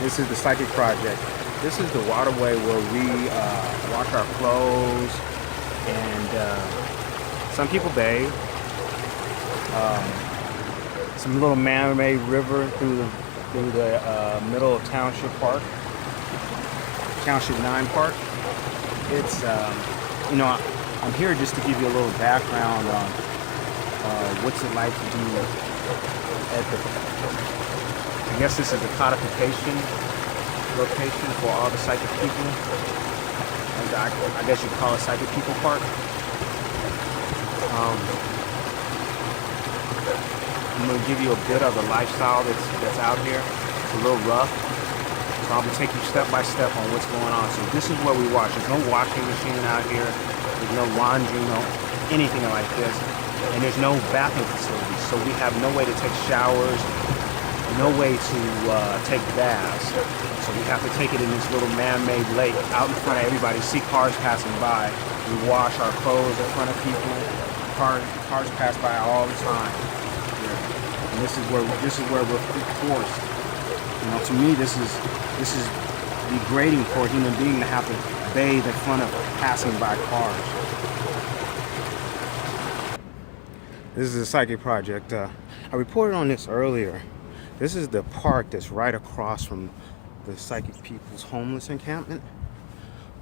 This is the Psychic Project. This is the waterway where we wash our clothes, and some people bathe. Some little man-made river through the middle of Township Park, Township 9 Park. It's I'm here just to give you a little background on what's it like to do at the. I guess this is a codification location for all the psychic people. I guess you could call it Psychic People Park. I'm going to give you a bit of the lifestyle that's out here. It's a little rough, so I'm going to take you step by step on what's going on. So this is where we wash. There's no washing machine out here. There's no laundry, no anything like this. And there's no bathroom facilities, so we have no way to take showers, no way to take baths. So we have to take it in this little man-made lake out in front of everybody. See cars passing by. We wash our clothes in front of people. Cars pass by all the time. And this is where we're forced. To me, this is degrading for a human being to have to bathe in front of passing by cars. This is a Psychic Project. I reported on this earlier. This is the park that's right across from the Psychic People's homeless encampment,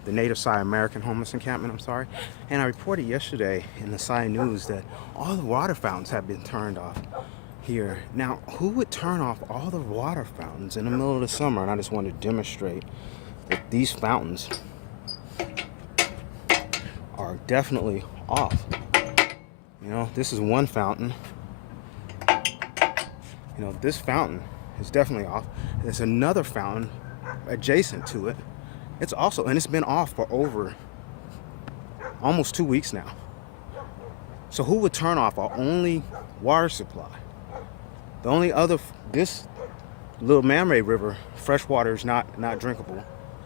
the Native Psi American homeless encampment, I'm sorry. And I reported yesterday in the Psi News that all the water fountains have been turned off here. Now, who would turn off all the water fountains in the middle of the summer? And I just want to demonstrate that these fountains are definitely off. This is one fountain. This fountain is definitely off. There's another fountain adjacent to it. It's been off for over almost 2 weeks now. So who would turn off our only water supply? The only other, this little man-made river, fresh water is not drinkable.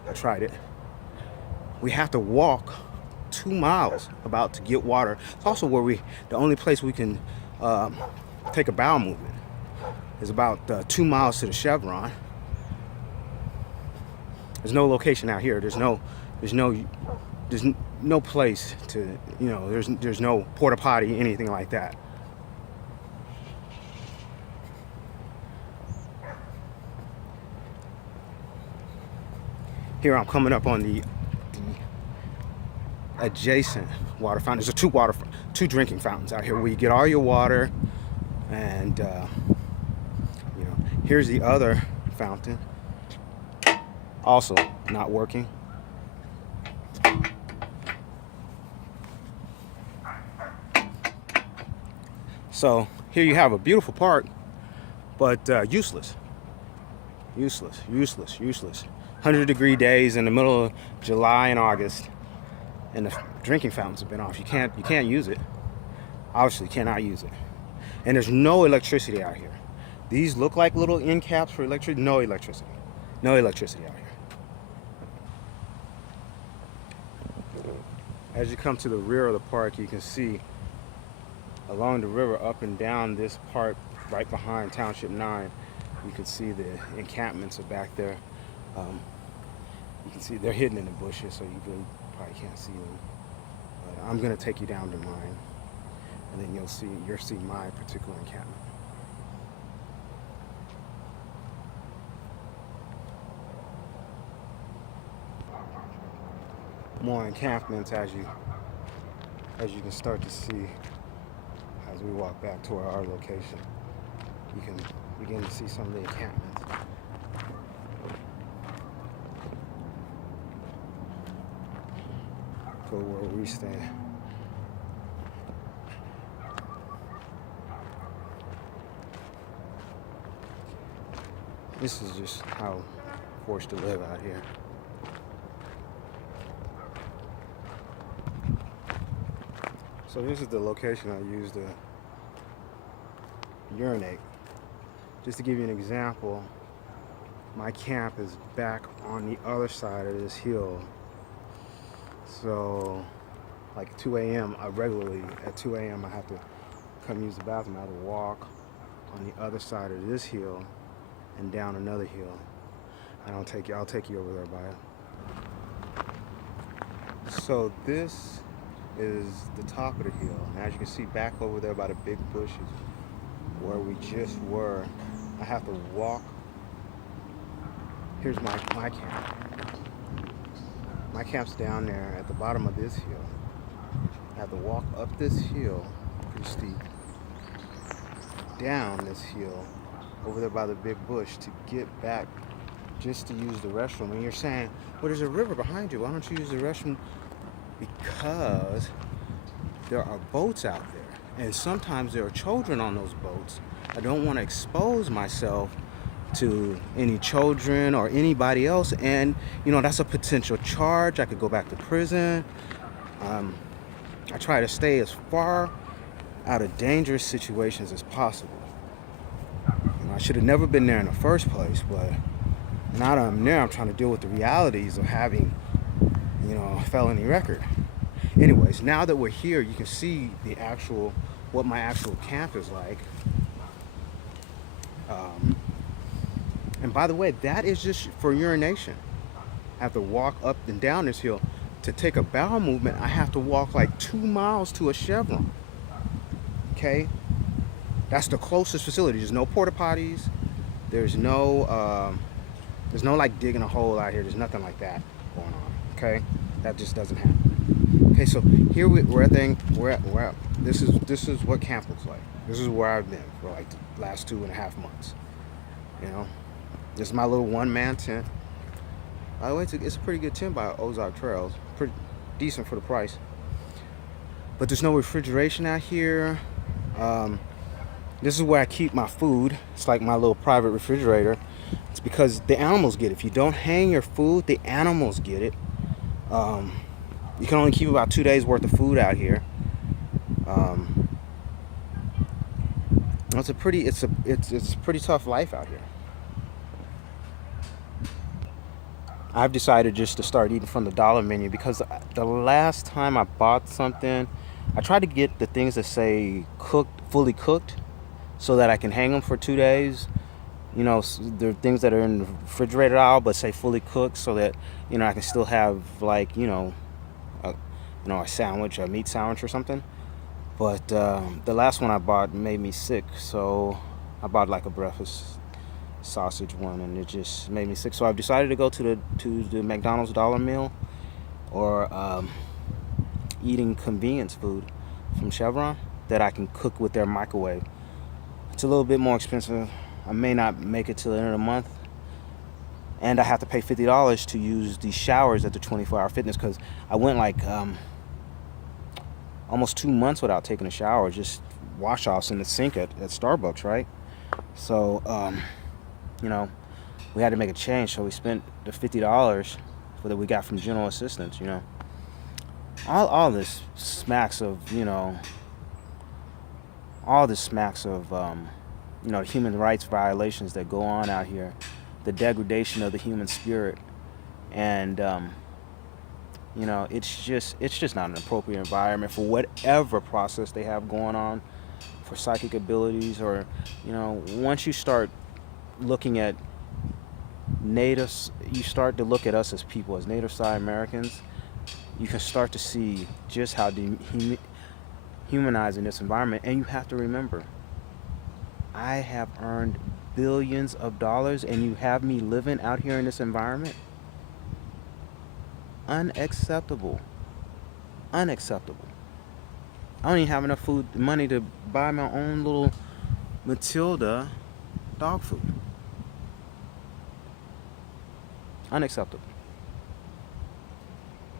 I tried it. We have to walk 2 miles about to get water. It's also the only place we can take a bowel movement is about 2 miles to the Chevron. There's no location out here. There's no place to, there's no porta potty, anything like that. Here I'm coming up on the adjacent water fountain. There's two drinking fountains out here where you get all your water, and here's the other fountain, also not working. So here you have a beautiful park, but useless. 100-degree days in the middle of July and August, and the drinking fountains have been off. You can't use it. Obviously cannot use it. And there's no electricity out here. These look like little end caps for electricity. No electricity out here. As you come to the rear of the park, you can see along the river, up and down this part right behind Township 9, you can see the encampments are back there. You can see they're hidden in the bushes, so you really probably can't see them. But I'm going to take you down to mine, and then you'll see my particular encampment. More encampments as you can start to see as we walk back to our location. You can begin to see some of the encampments. For where we stand. This is just how forced to live out here. So this is the location I used to urinate. Just to give you an example, my camp is back on the other side of this hill. So like 2 a.m. regularly at 2 a.m. I have to come use the bathroom. I have to walk on the other side of this hill and down another hill. And I'll take you over there by it. So this is the top of the hill. And as you can see back over there by the big bushes where we just were, I have to walk. Here's my camp. My camp's down there at the bottom of this hill. I have to walk up this hill, pretty steep, down this hill, over there by the big bush to get back just to use the restroom. And you're saying, well, there's a river behind you. Why don't you use the restroom? Because there are boats out there. And sometimes there are children on those boats. I don't want to expose myself to any children or anybody else. And, you know, that's a potential charge. I could go back to prison. I try to stay as far out of dangerous situations as possible. You know, I should have never been there in the first place, but now that I'm there, I'm trying to deal with the realities of having, you know, a felony record. Anyways, now that we're here, you can see what my actual camp is like. And by the way, that is just for urination. I have to walk up and down this hill. To take a bowel movement, I have to walk like 2 miles to a Chevron. Okay? That's the closest facility. There's no porta potties. There's no like digging a hole out here. There's nothing like that going on. Okay? That just doesn't happen. Okay, so here we're at. This is what camp looks like. This is where I've been for like the last 2.5 months. You know, this is my little one-man tent. By the way, it's a pretty good tent by Ozark Trails. Pretty decent for the price. But there's no refrigeration out here. This is where I keep my food. It's like my little private refrigerator. It's because the animals get it. If you don't hang your food, the animals get it. You can only keep about 2 days worth of food out here. It's a pretty tough life out here. I've decided just to start eating from the dollar menu because the last time I bought something, I tried to get the things that say fully cooked, so that I can hang them for 2 days. You know, there are things that are in the refrigerator aisle but say fully cooked, so that, you know, I can still have like, a sandwich, a meat sandwich or something. But the last one I bought made me sick, so I bought like a breakfast sausage one, and it just made me sick. So I've decided to go to the McDonald's dollar meal, or eating convenience food from Chevron that I can cook with their microwave. It's a little bit more expensive. I may not make it till the end of the month, and I have to pay $50 to use the showers at the 24-hour fitness, because I went like almost 2 months without taking a shower, just wash offs in the sink at Starbucks, right? So you know, we had to make a change, so we spent the $50 that we got from General Assistance. You know, all this smacks of, the human rights violations that go on out here, the degradation of the human spirit, and it's just not an appropriate environment for whatever process they have going on for psychic abilities, or once you start looking at natives, you start to look at us as people, as Native Psi Americans, you can start to see just how dehumanizing this environment. And you have to remember, I have earned billions of dollars, and you have me living out here in this environment? Unacceptable. Unacceptable. I don't even have enough money to buy my own little Matilda dog food. Unacceptable.